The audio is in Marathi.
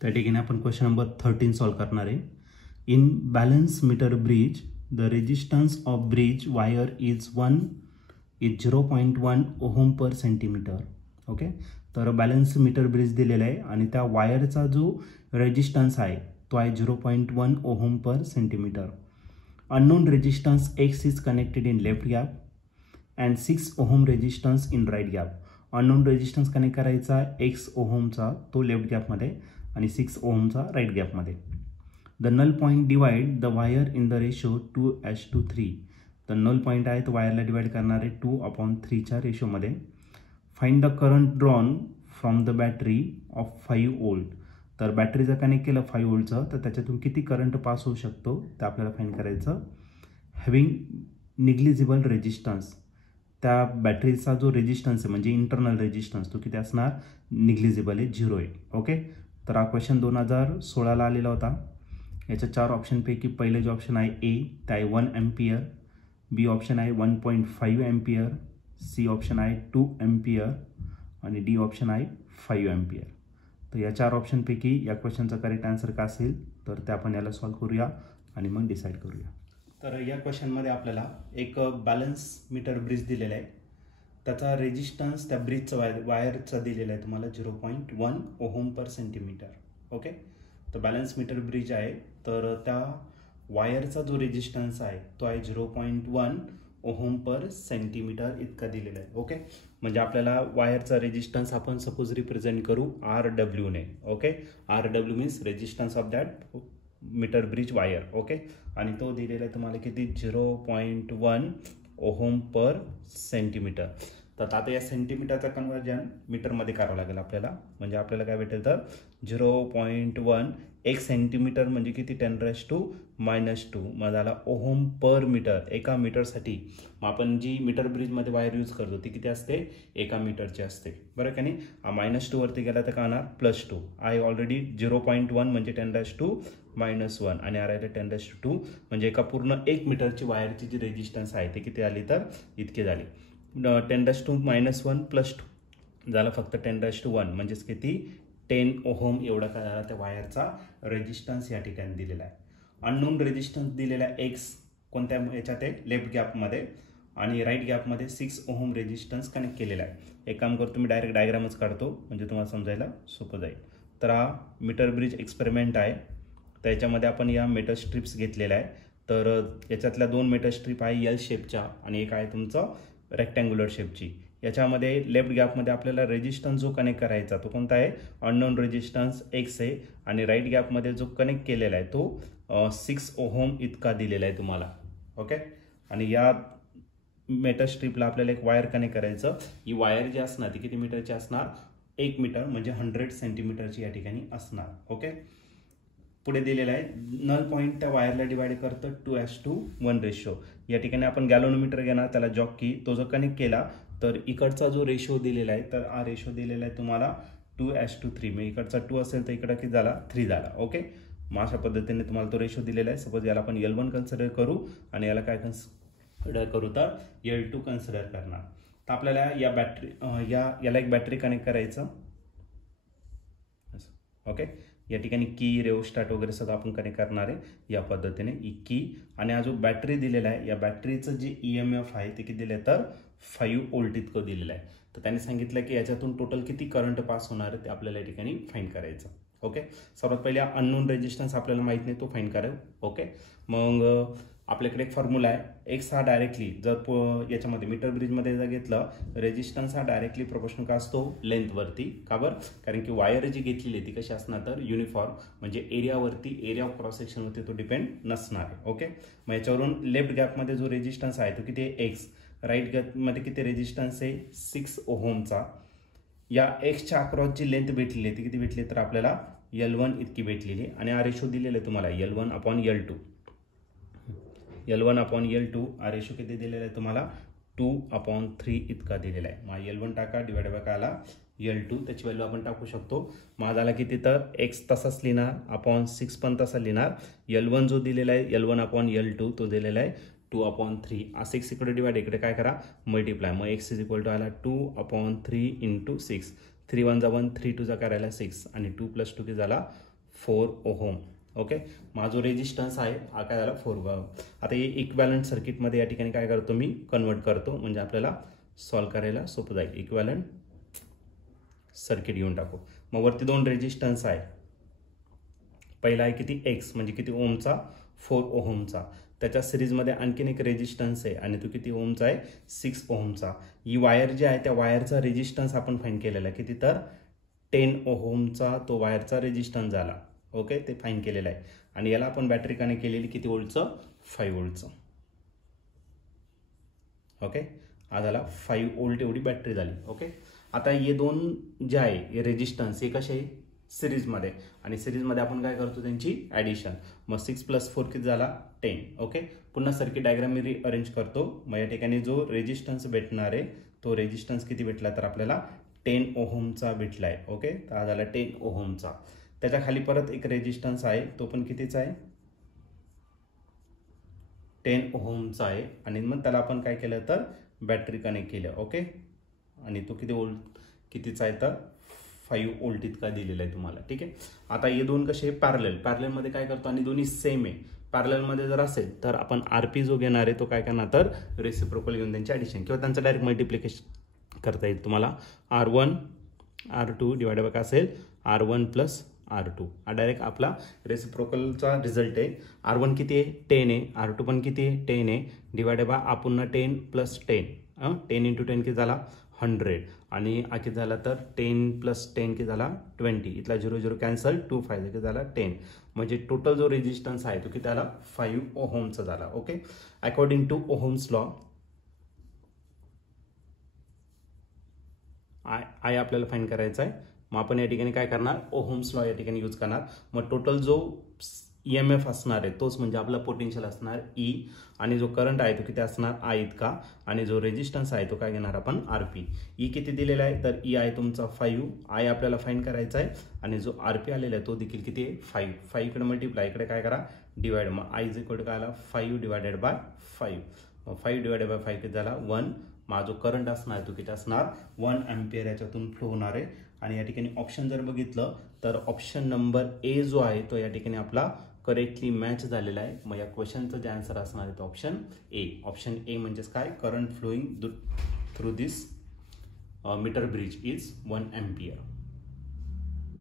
त्या ठिकाणी आपण क्वेश्चन नंबर 13 सॉल्व्ह करणार आहे. In balance metre bridge the resistance of bridge wire is 0.1 ohm per centimetre. Okay, तर बॅलन्स मीटर ब्रिज दिलेला आहे आणि त्या वायरचा जो रेजिस्टन्स आहे तो आहे 0.1 ohm per centimetre. Unknown resistance X is connected in left gap and 6 ohm resistance in right gap. Unknown resistance connect करायचा X ओहमचा तो लेफ्ट गॅपमध्ये आणि 6 ओहमचा राईट गॅपमध्ये. The null point divide the wire in the ratio 2:3. तर नल पॉईंट आहे तो वायरला डिवाइड करणार आहे 2/3च्या रेशोमध्ये. Find the current drawn from the battery of 5 volt. तर बॅटरीचं कनेक्ट केलं 5 वोल्टचं तर त्याच्यातून किती करंट पास होऊ शकतो ते आपल्याला फाइंड करायचं. Having negligible resistance. त्या बॅटरीचा जो रेजिस्टन्स आहे म्हणजे इंटरनल रेजिस्टन्स तो किती असणार, निग्लिजिबल आहे, 0 आहे. ओके, तर हा क्वेश्चन 2016ला आलेला होता. याच्या 4 ऑप्शनपैकी पहिले जे ऑप्शन आहे ए ते आहे 1 एम्पियर, बी ऑप्शन आहे 1.5 एम्पियर, सी ऑप्शन आहे 2 एम्पियर आणि डी ऑप्शन आहे 5 एम्पियर. तर या 4 ऑप्शनपैकी या क्वेश्चनचा करेक्ट आन्सर का असेल तर ते आपण याला सॉल्व्ह करूया आणि मग डिसाईड करूया. तर या क्वेश्चनमध्ये आपल्याला एक बॅलन्स मीटर ब्रिज दिलेला आहे. त्याचा रेजिस्टन्स त्या ब्रिजचा वायरचा दिलेला आहे तुम्हाला 0.1 ओहम पर सेंटीमीटर. ओके, तर बॅलन्स मीटर ब्रिज आहे तर त्या वायरचा जो रेजिस्टन्स आहे तो आहे 0.1 ओहम पर सेंटीमीटर इतका दिलेला आहे. ओके, म्हणजे आपल्याला वायरचा रेजिस्टन्स आपण सपोज रिप्रेझेंट करू RW ने. Okay, RW means resistance of that metre bridge wire. Okay, आणि तो दिलेला आहे तुम्हाला किती 0.1 ओहम पर सेंटीमीटर. तर आता या सेंटीमीटरचा कन्वर्जन मीटरमध्ये करावं लागेल आपल्याला. म्हणजे आपल्याला काय भेटेल तर 0.1 एक सेंटीमीटर म्हणजे किती 10⁻². मग झाला ओहम पर मीटर एका मीटरसाठी. मग आपण जी मीटर ब्रिजमध्ये वायर यूज करतो ती किती असते, एका मीटरची असते, बरं का नाही. -2 वरती गेला तर काय होणार +2. आहे ऑलरेडी 0.1 म्हणजे 10⁻⁻1 आणि राहिलं 10⁻². म्हणजे एका पूर्ण 1 मीटरची वायरची जी रेजिस्टन्स आहे ती किती आली तर इतकी झाली. 10⁻⁻1 +2 झालं फक्त 10⁻1 म्हणजेच किती 10 ओहम एवढा काय त्या वायरचा रेजिस्टन्स या ठिकाणी दिलेला आहे. अननोन रेजिस्टन्स दिलेला आहे X कोणत्या याच्यात आहे, लेफ्ट गॅपमध्ये आणि राईट गॅपमध्ये 6 ओहम रेजिस्टन्स कनेक्ट केलेला आहे. एक काम करतो मी डायरेक्ट डायग्रामच काढतो म्हणजे तुम्हाला समजायला सोपं जाईल. तर हा मीटर ब्रिज एक्सपेरिमेंट आहे. तर याच्यामध्ये आपण या मेटल स्ट्रिप्स घेतलेल्या आहे. तर याच्यातल्या 2 मेटल स्ट्रिप आहे L शेपच्या आणि एक आहे तुमचं रेक्टँग्युलर शेपची. याच्यामध्ये लेफ्ट गॅपमध्ये आपल्याला रेजिस्टन्स जो कनेक्ट करायचा तो कोणता आहे, अननोन रेजिस्टन्स X आहे आणि राईट गॅपमध्ये जो कनेक्ट केलेला आहे तो 6 ओहम इतका दिलेला आहे तुम्हाला. ओके, आणि या मेटल स्ट्रिपला आपल्याला एक वायर कनेक्ट करायचं. ही वायर जी असणार ती किती मीटरची असणार, 1 मीटर म्हणजे 100 सेंटीमीटरची या ठिकाणी असणार. ओके, पुढे दिलेला आहे नल पॉईंट त्या वायरला डिवाइड करतं 2:1 रेशो. या ठिकाणी आपण गॅलोनोमीटर घेणार, त्याला जॉकी तो जो कनेक्ट केला तर इकडचा जो रेशो दिलेला आहे तर हा रेशो दिलेला आहे तुम्हाला 2:3. मग इकडचा 2 असेल तर इकडं किती झाला 3 झाला. ओके, मग अशा पद्धतीने तुम्हाला तो रेशो दिलेला आहे. सपोज याला आपण L1 कन्सिडर करू आणि याला काय कन्सिडर करू तर L2 कन्सिडर करणार. तर आपल्याला या बॅटरी याला एक बॅटरी कनेक्ट करायचं. ओके, या ठिकाणी की रेओस्टॅट वगैरे सगळं आपण कनेक्ट करणार आहे या पद्धतीने की. आणि हा जो बॅटरी दिलेला आहे या बॅटरीचं जे EMF आहे ते किती दिलं आहे तर 5 वोल्ट इतकं दिलेलं आहे. तर त्याने सांगितलं की याच्यातून टोटल किती करंट पास होणार आहे ते आपल्याला या ठिकाणी फाइंड करायचं. ओके, सर्वात पहिले अननोन रेजिस्टन्स आपल्याला माहित नाही तो फाइंड करेल. ओके, मग आपल्याकडे एक फॉर्म्युला आहे. X हा डायरेक्टली जर याच्यामध्ये मीटर ब्रिजमध्ये जर घेतलं रेजिस्टन्स हा डायरेक्टली प्रोपोर्शनल का असतो लेंथवरती. का बरं, कारण की वायर जी घेतलेली ती कशी असणार तर युनिफॉर्म म्हणजे एरिया ऑफ क्रॉस सेक्शनवरती तो डिपेंड नसणार. ओके, मग याच्यावरून लेफ्ट गॅपमध्ये जो रेजिस्टन्स आहे तो किती आहे X, राईट गॅपमध्ये किती रेजिस्टन्स आहे 6 ओहमचा. या Xच्या अक्रॉस जी लेंथ भेटलेली आहे ती किती भेटली तर आपल्याला L1 इतकी भेटलेली आणि हा रेशो दिलेला आहे तुम्हाला L1/L2. L1/L2 हा रेशो किती दिलेला आहे तुम्हाला 2/3 इतका दिलेला आहे. मग L1 टाका डिवाइड बाय काय आला L2, त्याची व्हॅल्यू आपण टाकू शकतो. मग झाला किती तर X तसाच लिहिणार /6 पण तसा लिहिणार. L1 जो दिलेला आहे L1/L2 तो दिलेला आहे 2/3. हा 6 इकडे डिवाइड इकडे काय करा मल्टिप्लाय. मग X इज इक्वल टू आला 2/3 × 6 3 1 जा 1, 3 2 जा करायला 6 आणि 2 + 2 किती झाला 4 ओहम. ओके, हा जो रेजिस्टन्स आहे हा काय झाला 4. आता हे इक्विव्हॅलंट सर्किटमध्ये या ठिकाणी काय करतो मी कन्वर्ट करतो, म्हणजे आपल्याला सॉल्व्ह करायला सोपं जाईल. इक्विव्हॅलंट सर्किट घेऊन टाकू. मग वरती 2 रेजिस्टन्स आहे. पहिला आहे किती एक्स म्हणजे किती ओमचा 4 ओहमचा. त्याच्या सिरीजमध्ये आणखीन एक रेजिस्टन्स आहे आणि तो किती ओमचा आहे 6 ओहमचा. ही वायर जी आहे त्या वायरचा रेजिस्टन्स आपण फाईंड केलेला आहे किती तर 10 ओहमचा तो वायरचा रेजिस्टन्स झाला. ओके, ते फाईंड केलेलं आहे आणि याला आपण बॅटरी कनेक्ट केलेली किती वोल्टचं 5 वोल्टचं. ओके, हा झाला 5 वोल्ट एवढी बॅटरी झाली. ओके, आता हे 2 जे आहे हे रेजिस्टन्स हे कसे आहे सिरीजमध्ये आणि सिरीजमध्ये आपण काय करतो त्यांची ॲडिशन. मग 6 + 4 किती झाला 10. ओके, पुन्हा सर्किट डायग्राम मी अरेंज करतो. मग या ठिकाणी जो रेजिस्टन्स भेटणार आहे तो रेजिस्टन्स किती भेटला तर आपल्याला 10 ओहमचा भेटला आहे. ओके, तर हा झाला 10 ओहमचा. त्याच्या खाली परत एक रेजिस्टन्स आहे तो पण कितीचा आहे 10 ओहमचा आहे आणि मग त्याला आपण काय केलं तर बॅटरी कनेक्ट केलं. ओके, आणि तो किती वोल्ट कितीचा आहे तर 5 वोल्ट इतका दिलेला आहे तुम्हाला. ठीक आहे, आता हे 2 कसे पॅरललमध्ये काय करतो आणि दोन्ही सेम आहे. पॅरललमध्ये जर असेल तर आपण RP जो घेणार आहे तो काय करणार तर रेसिप्रोकल घेऊन त्यांची ॲडिशन किंवा त्यांचं डायरेक्ट मल्टिप्लिकेशन करता येईल तुम्हाला. R1 R2 डिवाइड बाय काय असेल R1 + R2. हा डायरेक्ट आपला रेसिप्रोकलचा रिझल्ट आहे. R1 किती आहे 10 आहे, R2 पण किती आहे 10 आहे, डिवाइड बाय हा पुन्हा 10 + 10. 10 × 10 किती झाला 100 आणि हा किती झाला तर 10 + 10 किती झाला 20. इथला 0 0 कॅन्सल 2 5 किती झाला 10. म्हणजे टोटल जो रेजिस्टन्स आहे तो किती आला 5 ओहमचा झाला. Okay, according to Ohm's law I आपल्याला फाईंड करायचा आहे. मग आपण या ठिकाणी काय करणार ओहम्स लॉ या ठिकाणी यूज करणार. मग टोटल जो EMF असणार आहे तोच म्हणजे आपला पोटेन्शियल असणार E आणि जो करंट आहे तो किती असणार I इतका आणि जो रेजिस्टन्स आहे तो काय घेणार आपण RP. E किती दिलेला आहे तर E आहे तुमचा 5, I आपल्याला फाईंड करायचा आहे आणि जो RP आलेला आहे तो देखील किती आहे 5. 5 इकडे मल्टिप्लाय इकडे काय करा डिवाइड. मग I = काय आला 5 / 5. मग 5 / 5 किती झाला 1. मग जो करंट असणार तो किती असणार 1 अँपिअर याच्यातून फ्लो होणार आहे. आणि या ठिकाणी ऑप्शन जर बघितलं तर ऑप्शन नंबर A जो आहे तो या ठिकाणी आपला करेक्टली मॅच झालेला आहे. मग या क्वेश्चनचं जे आन्सर असणार आहे तो ऑप्शन A. ऑप्शन A म्हणजेच काय current flowing through this metre bridge is 1 ampere.